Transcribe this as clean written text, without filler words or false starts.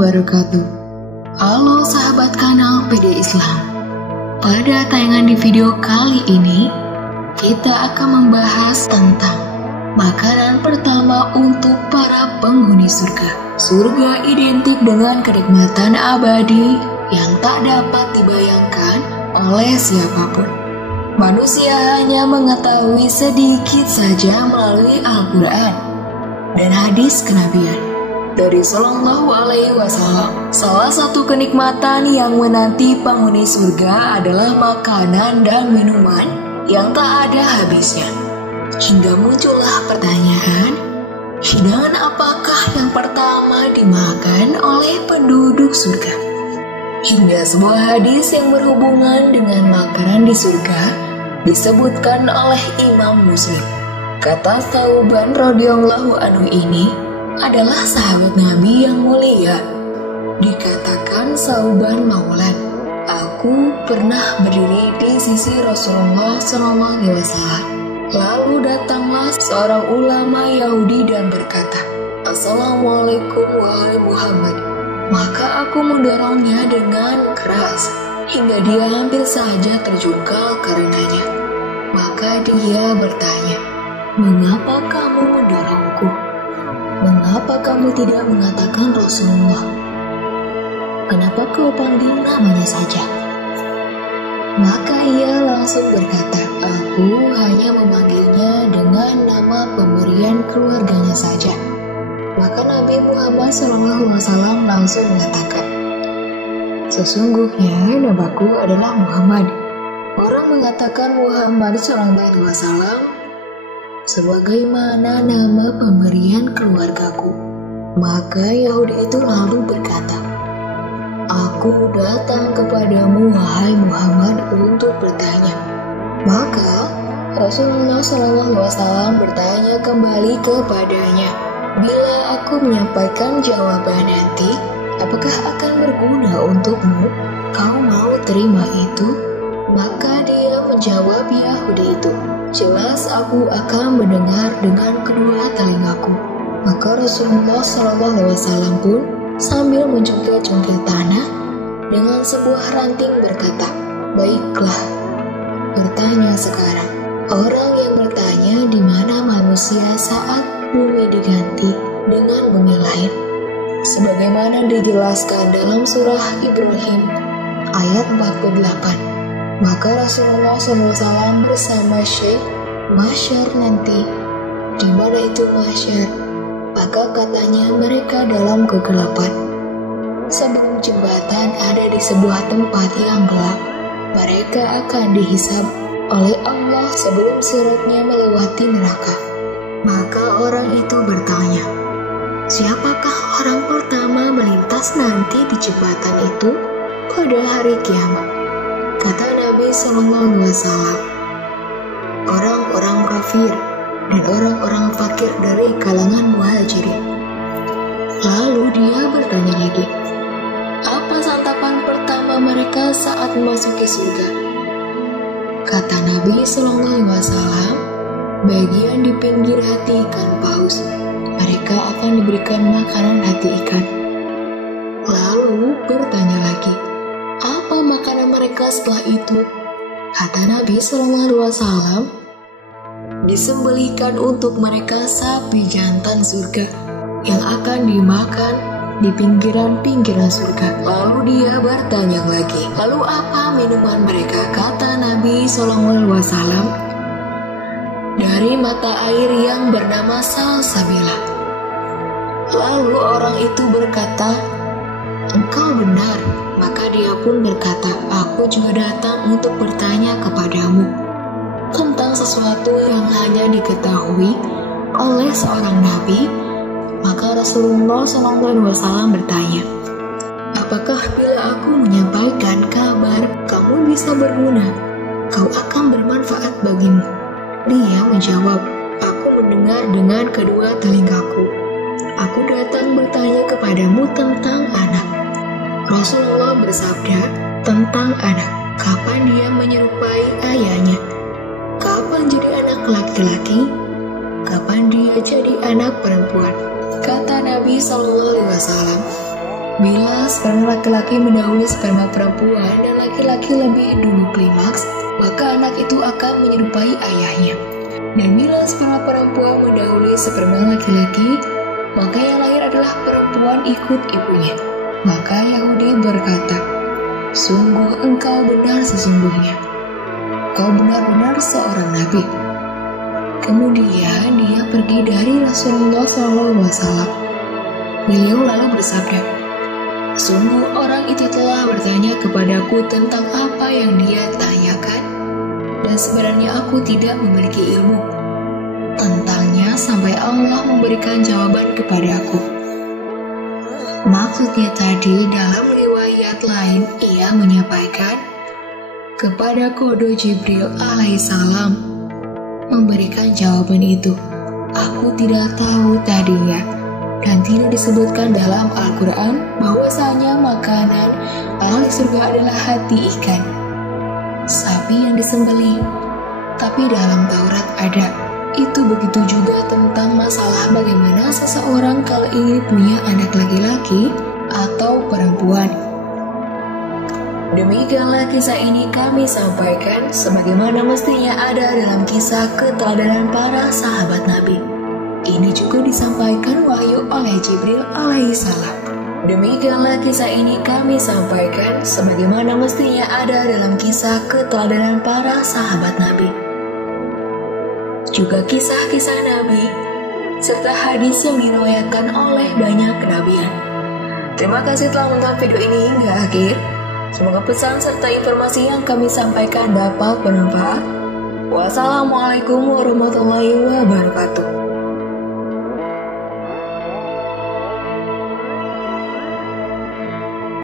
wabarakatuh. Halo sahabat kanal PD Islam. Pada tayangan di video kali ini, kita akan membahas tentang makanan pertama untuk para penghuni surga. Surga identik dengan kenikmatan abadi yang tak dapat dibayangkan oleh siapapun. Manusia hanya mengetahui sedikit saja melalui Al-Quran dan hadis kenabian dari Sallallahu Alaihi Wasallam. Salah satu kenikmatan yang menanti penghuni surga adalah makanan dan minuman yang tak ada habisnya. Hingga muncullah pertanyaan, hidangan apakah yang pertama dimakan oleh penduduk surga? Hingga sebuah hadis yang berhubungan dengan makanan di surga disebutkan oleh Imam Muslim. Kata Thauban radhiyallahu anhu ini adalah sahabat Nabi yang mulia. Dikatakan Thauban Maulan, aku pernah berdiri di sisi Rasulullah SAW. Lalu datanglah seorang ulama Yahudi dan berkata, Assalamualaikum wahai Muhammad. Maka aku mendorongnya dengan keras hingga dia hampir saja terjungkal karenanya. Maka dia bertanya, mengapa kamu mendorongku? Mengapa kamu tidak mengatakan Rasulullah? Kenapa kau panggil namanya saja? Maka ia langsung berkata, aku hanya memanggilnya dengan nama pemberian keluarganya saja. Maka Nabi Muhammad SAW langsung mengatakan, sesungguhnya namaku adalah Muhammad. Orang mengatakan Muhammad SAW sebagaimana nama pemberian keluargaku. Maka Yahudi itu lalu berkata, aku datang kepadamu wahai Muhammad untuk bertanya. Maka Rasulullah SAW bertanya kembali kepadanya, bila aku menyampaikan jawaban nanti, apakah akan berguna untukmu? Kau mau terima itu? Maka dia menjawab Yahudi itu, jelas aku akan mendengar dengan kedua telingaku. Maka Rasulullah SAW pun sambil mencungkil-cungkil tanah dengan sebuah ranting berkata, baiklah, bertanya sekarang. Orang yang bertanya di mana manusia saat bumi diganti dengan bumi lain, sebagaimana dijelaskan dalam surah Ibrahim ayat 48. Maka Rasulullah SAW bersama Syekh Mahsyar nanti. Di mana itu Mahsyar? Maka katanya mereka dalam kegelapan. Sebelum jembatan ada di sebuah tempat yang gelap, mereka akan dihisab oleh Allah sebelum siratnya melewati neraka. Maka orang itu bertanya, siapakah orang pertama melintas nanti di jembatan itu pada hari kiamat? Kata Nabi SAW, orang-orang kafir dan orang-orang fakir dari kalangan muhajirin. Lalu dia bertanya lagi, apa santapan pertama mereka saat memasuki surga? Kata Nabi SAW, bagian di pinggir hati ikan paus, mereka akan diberikan makanan hati ikan. Lalu bertanya lagi, apa makanan mereka setelah itu? Kata Nabi SAW, disembelihkan untuk mereka sapi jantan surga yang akan dimakan di pinggiran-pinggiran surga. Lalu dia bertanya lagi, lalu apa minuman mereka? Kata Nabi SAW, dari mata air yang bernama salsabila. Lalu orang itu berkata, engkau benar. Maka dia pun berkata, aku juga datang untuk bertanya kepadamu tentang sesuatu yang hanya diketahui oleh seorang nabi. Maka Rasulullah SAW bertanya, apakah bila aku menyampaikan kabar kamu bisa berguna? Kau akan bermanfaat bagimu? Dia menjawab, aku mendengar dengan kedua telingaku. Aku datang bertanya kepadamu tentang anak. Rasulullah bersabda tentang anak, kapan dia menyerupai ayahnya? Kapan jadi anak laki-laki? Kapan dia jadi anak perempuan? Kata Nabi SAW, Bila sperma laki-laki mendahului sperma perempuan dan laki-laki lebih dulu klimaks, maka anak itu akan menyerupai ayahnya. Dan bila sperma perempuan mendahului sperma laki-laki, maka yang lahir adalah perempuan ikut ibunya. Maka Yahudi berkata, "Sungguh engkau benar sesungguhnya. Kau benar-benar seorang nabi." Kemudian dia pergi dari Rasulullah SAW. Beliau lalu bersabda, "Sungguh orang itu telah bertanya kepadaku tentang apa yang dia tanyakan, dan sebenarnya aku tidak memiliki ilmu tentangnya sampai Allah memberikan jawaban kepadaku." Maksudnya tadi dalam riwayat lain ia menyampaikan kepada Kodo Jibril alaihissalam memberikan jawaban itu. Aku tidak tahu tadinya, dan tidak disebutkan dalam Al-Quran bahwasanya makanan ahli surga adalah hati ikan, sapi yang disembelih. Tapi dalam Taurat ada. Itu begitu juga tentang masalah bagaimana seseorang kalau ingin punya anak laki-laki atau perempuan. Demikianlah kisah ini kami sampaikan sebagaimana mestinya ada dalam kisah keteladanan para sahabat Nabi. Ini juga disampaikan wahyu oleh Jibril alaihissalam. Demikianlah kisah ini kami sampaikan sebagaimana mestinya ada dalam kisah keteladanan para sahabat Nabi. Juga kisah-kisah Nabi, serta hadis yang diriwayatkan oleh banyak kenabian. Terima kasih telah menonton video ini hingga akhir. Semoga pesan serta informasi yang kami sampaikan dapat bermanfaat. Wassalamualaikum warahmatullahi wabarakatuh.